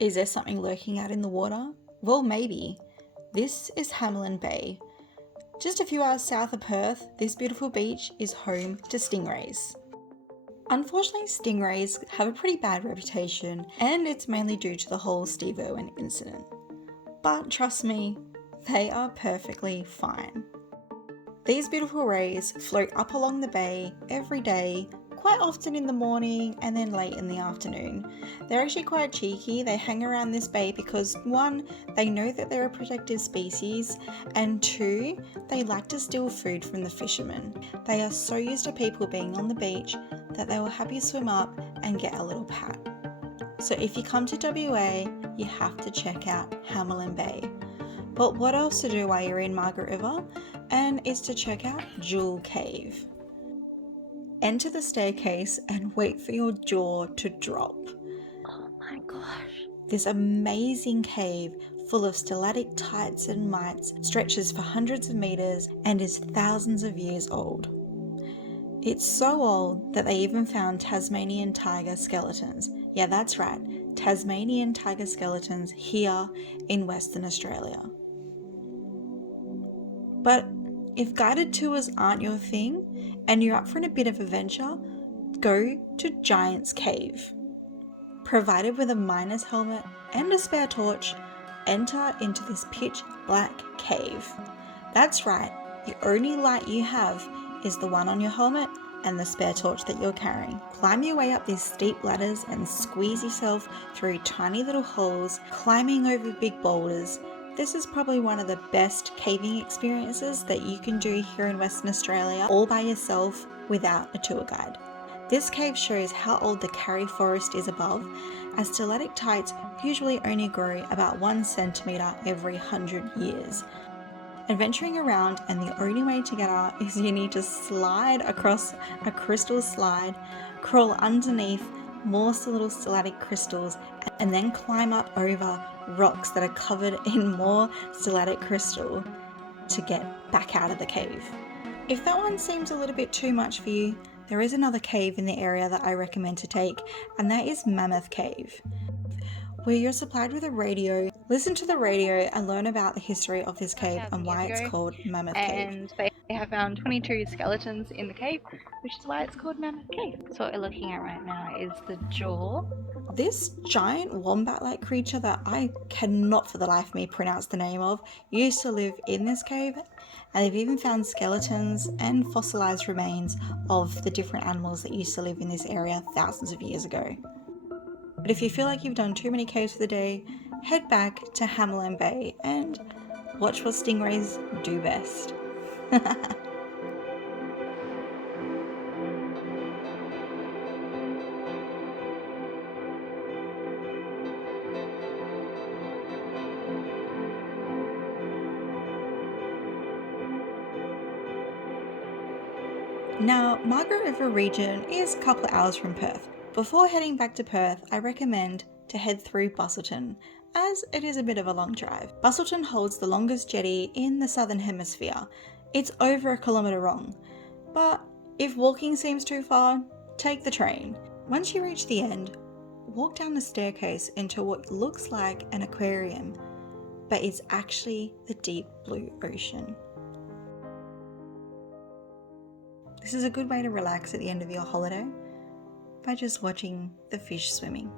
Is there something lurking out in the water? Well, maybe. This is Hamelin Bay. Just a few hours south of Perth, this beautiful beach is home to stingrays. Unfortunately, stingrays have a pretty bad reputation, and it's mainly due to the whole Steve Irwin incident. But trust me, they are perfectly fine. These beautiful rays float up along the bay every day, quite often in the morning and then late in the afternoon. They're actually quite cheeky. They hang around this bay because 1, they know that they're a protected species, and 2, they like to steal food from the fishermen. They are so used to people being on the beach that they will happily swim up and get a little pat. So if you come to WA, you have to check out Hamelin Bay. But what else to do while you're in Margret River? And is to check out Jewel Cave. Enter the staircase and wait for your jaw to drop. Oh my gosh. This amazing cave full of stalactites and mites stretches for hundreds of meters and is thousands of years old. It's so old that they even found Tasmanian tiger skeletons. Yeah, that's right, Tasmanian tiger skeletons here in Western Australia. But if guided tours aren't your thing and you're up for a bit of adventure, go to Giant's Cave. Provided with a miner's helmet and a spare torch, enter into this pitch black cave. That's right, the only light you have is the one on your helmet and the spare torch that you're carrying. Climb your way up these steep ladders and squeeze yourself through tiny little holes, climbing over big boulders. This is probably one of the best caving experiences that you can do here in Western Australia, all by yourself without a tour guide. This cave shows how old the Karri Forest is above, as stalactites usually only grow about 1 centimetre every 100 years. Adventuring around, and the only way to get out is you need to slide across a crystal slide, crawl underneath more little stalactite crystals, and then climb up over rocks that are covered in more stalactite crystal to get back out of the cave. If that one seems a little bit too much for you, there is another cave in the area that I recommend to take, and that is Mammoth Cave, where you're supplied with a radio. Listen to the radio and learn about the history of this cave and why it's called Mammoth Cave. And they have found 22 skeletons in the cave, which is why it's called Mammoth Cave. So what we're looking at right now is the jaw. This giant wombat-like creature that I cannot for the life of me pronounce the name of used to live in this cave, and they've even found skeletons and fossilized remains of the different animals that used to live in this area thousands of years ago. But if you feel like you've done too many caves for the day, head back to Hamelin Bay and watch what stingrays do best. Now, Margret River region is a couple of hours from Perth. Before heading back to Perth, I recommend to head through Busselton, as it is a bit of a long drive. Busselton holds the longest jetty in the southern hemisphere. It's over 1 kilometre long, but if walking seems too far, take the train. Once you reach the end, walk down the staircase into what looks like an aquarium, but it's actually the deep blue ocean. This is a good way to relax at the end of your holiday by just watching the fish swimming.